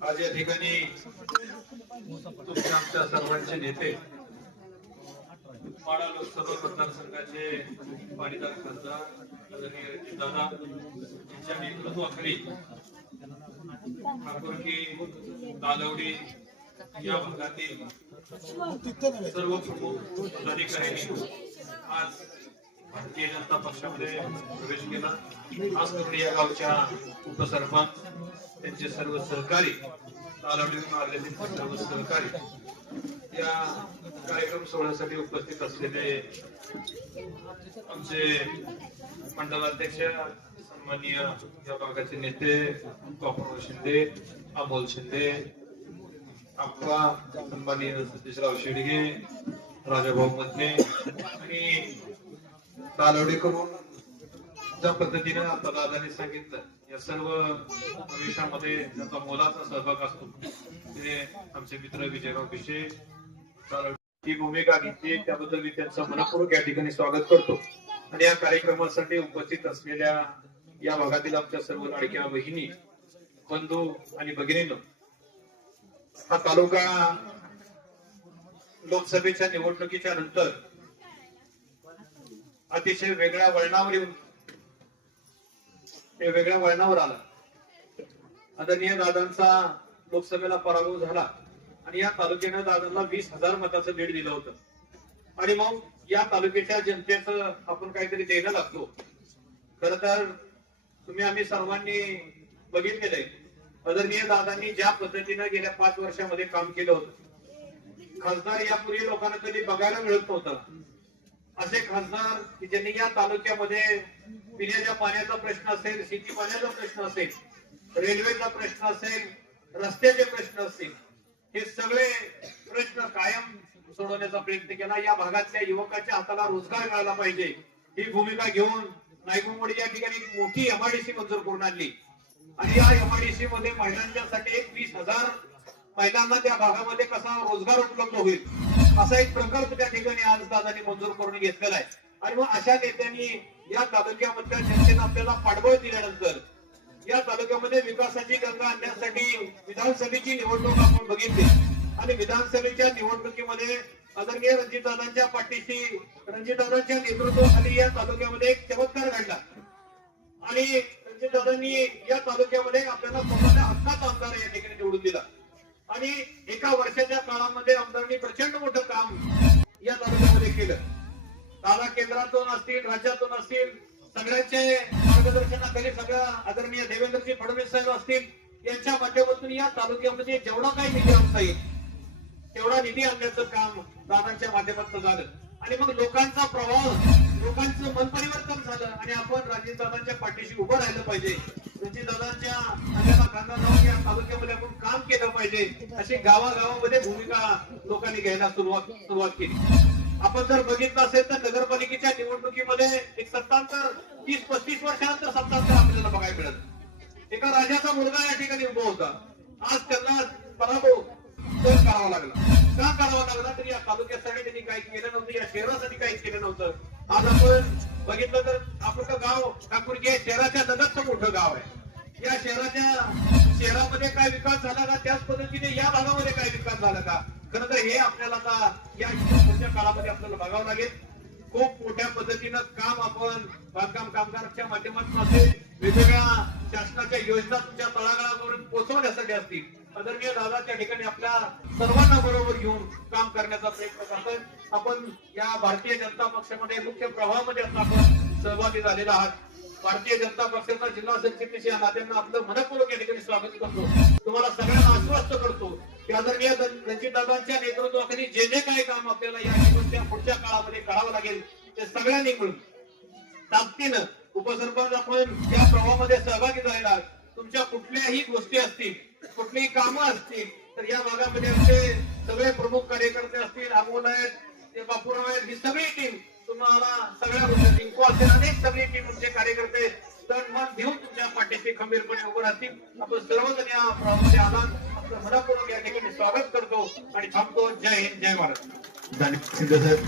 आज या ठिकाणी तुमचे आमच्या सर्वांचे नेते माडा लोकसभा मतदारसंघाचे पाणीदार खासदार दादा यांच्या नेतृत्वाखाली ठाकूर की दालवडी या भागातील सर्व प्रमुख पदाधिकाऱ्यांनी आज भारतीय जनता पक्षामध्ये प्रवेश केला. आज करून या गावच्या उपसरपंच त्यांचे सर्व सहकारी आलेले सर्व सहकारी या कार्यक्रम सोहळ्यासाठी उपस्थित असलेले आमचे मंडलाध्यक्ष सन्माननीय या भागाचे नेते बापूराव शिंदे अमोल शिंदे आप्पा सन्माननीय सतीशराव शेडगे राजाभाऊ मधने आणि तालवडे करून ज्या पद्धतीने आता दादाने सांगितलं या सर्व विषयामध्ये ज्याचा मोलाचा सहभाग असतो ते आमचे मित्र विजयराव पिशे ही भूमिका घेतली त्याबद्दल मी त्यांचं मनपूर्वक या ठिकाणी स्वागत करतो. आणि या कार्यक्रमासाठी उपस्थित असलेल्या या भागातील आमच्या सर्व लाडक्या बहिणी बंधू आणि भगिनींनो हा तालुका लोकसभेच्या निवडणुकीच्या नंतर अतिशय वेगळ्या वळणावर येऊन ते वेगळ्या वळणावर आला. आदरणीय दादांचा लोकसभेला पराभव झाला आणि या तालुक्यानं दादांना वीस हजार मताचं लीड दिलं होतं. आणि मग या तालुक्याच्या जनतेचं आपण काहीतरी द्यायला लागतो. खर तर तुम्ही आम्ही सर्वांनी बघितलेलंय. आदरणीय दादांनी ज्या पद्धतीनं गेल्या पाच वर्षामध्ये काम केलं होतं. खासदार यापूर्वी लोकांना कधी बघायला मिळत नव्हतं. असे खासदार की ज्यांनी या तालुक्यामध्ये पिण्याच्या पाण्याचा प्रश्न असेल शेती पाण्याचा प्रश्न असेल रेल्वेचा प्रश्न असेल रस्त्याचे प्रश्न असतील हे सगळे प्रश्न कायम सोडवण्याचा प्रयत्न केला. या भागातल्या युवकाच्या हाताला रोजगार मिळाला पाहिजे. ही भूमिका घेऊन नायकुंवडी या ठिकाणी मोठी एमआयडीसी मंजूर करून आणली. आणि या एमआयडीसी मध्ये महिलांच्यासाठी एक वीस हजार महिलांना त्या भागामध्ये कसा रोजगार उपलब्ध होईल? असा एक प्रकल्प त्या ठिकाणी आज दादांनी मंजूर करून घेतलेला आहे. आणि मग अशा नेत्यांनी या तालुक्यामधल्या जनतेनं आपल्याला पाठबळ दिल्यानंतर या तालुक्यामध्ये विकासाची गंगा आणण्यासाठी विधानसभेची निवडणूक आपण बघितली. आणि विधानसभेच्या निवडणुकीमध्ये आदरणीय रणजितदादांच्या पाठीशी रणजितदादांच्या नेतृत्वाखाली या तालुक्यामध्ये एक चमत्कार घडला. आणि रणजितदादांनी या तालुक्यामध्ये आपल्याला स्वतःच्या हक्काचा आमदार या ठिकाणी निवडून दिला. आणि एका वर्षाच्या काळामध्ये आमदारांनी प्रचंड मोठं काम या तालुक्यामध्ये केलं. तारा केंद्रातून असतील राज्यातून असतील सगळ्यांचे मार्गदर्शनाखाली सगळ्या आदरणीय देवेंद्रजी फडणवीस साहेब असतील यांच्या माध्यमातून या तालुक्यामध्ये जेवढा काही निधी आणता येईल तेवढा निधी आणण्याचं काम दादांच्या माध्यमातून झालं. आणि मग लोकांचा प्रभाव लोकांचं मन परिवर्तन झालं आणि आपण राजीव दादांच्या पाठीशी उभं राहिलं पाहिजे. रणजित दादांच्या लावून या तालुक्यामध्ये आपण काम केलं पाहिजे अशी गावागावामध्ये भूमिका लोकांनी घ्यायला सुरुवात सुरुवात केली. आपण जर बघितलं असेल तर नगरपालिकेच्या निवडणुकीमध्ये एक सत्तांतर तीस पस्तीस वर्षानंतर सत्तांतर आपल्याला बघायला मिळत एका राजाचा मुलगा या ठिकाणी उभा होता. आज त्यांना पराभव सहन करावा लागला. का करावा लागला? तर या तालुक्यासाठी त्यांनी काही केलं नव्हतं या शहरासाठी काही केलं नव्हतं. आज आपण बघितलं तर आपलं गाव नागपूरचे या शहराच्या लगतचं मोठं गाव आहे. या शहराच्या शहरामध्ये काय विकास झाला का त्याच पद्धतीने या भागामध्ये काय विकास झाला का? खरं तर हे आपल्याला आता या पुढच्या काळामध्ये आपल्याला बघावं लागेल. खूप मोठ्या पद्धतीनं काम आपण बांधकाम कामगारांच्या माध्यमातून असेल वेगवेगळ्या शासनाच्या योजना तुमच्या तळागाळापर्यंत पोहोचवण्यासाठी असतील आदरणीय दादा त्या ठिकाणी आपल्या सर्वांना बरोबर घेऊन काम करण्याचा प्रयत्न करतात आपण या भारतीय जनता पक्षामध्ये मुख्य प्रवाहामध्ये आता आपण सहभागी झालेला आहात. भारतीय जनता पक्षाचा जिल्हा सरचिटणीस या नात्यांना आपलं मनपूर्वक या ठिकाणी स्वागत करतो. तुम्हाला सगळ्यांना आश्वस्त करतो की आदरणीय रणजितदादांच्या नेतृत्वाखाली जे जे काही काम आपल्याला या पुढच्या काळामध्ये करावं लागेल ते सगळ्यांनी मिळून ताकदीनं उपसरपंच आपण या प्रवाहामध्ये सहभागी झालेला तुमच्या कुठल्याही गोष्टी असतील कुठलीही कामं असतील तर या भागामध्ये आमचे सगळे प्रमुख कार्यकर्ते असतील अमोल आहेत ते बापूराव आहेत ही सगळी टीम तुम्हाला सगळ्या गोष्टी रिंकू असेल अनेक सगळी टीम तुमचे कार्यकर्ते तण मन घेऊन तुमच्या पाठीशी खंबीरपणे उभं राहतील. आपण सर्वजण या प्रवाहामध्ये आला आपलं मनपूर्वक या ठिकाणी स्वागत करतो आणि थांबतो. जय हिंद जय महाराष्ट्र धन्यवाद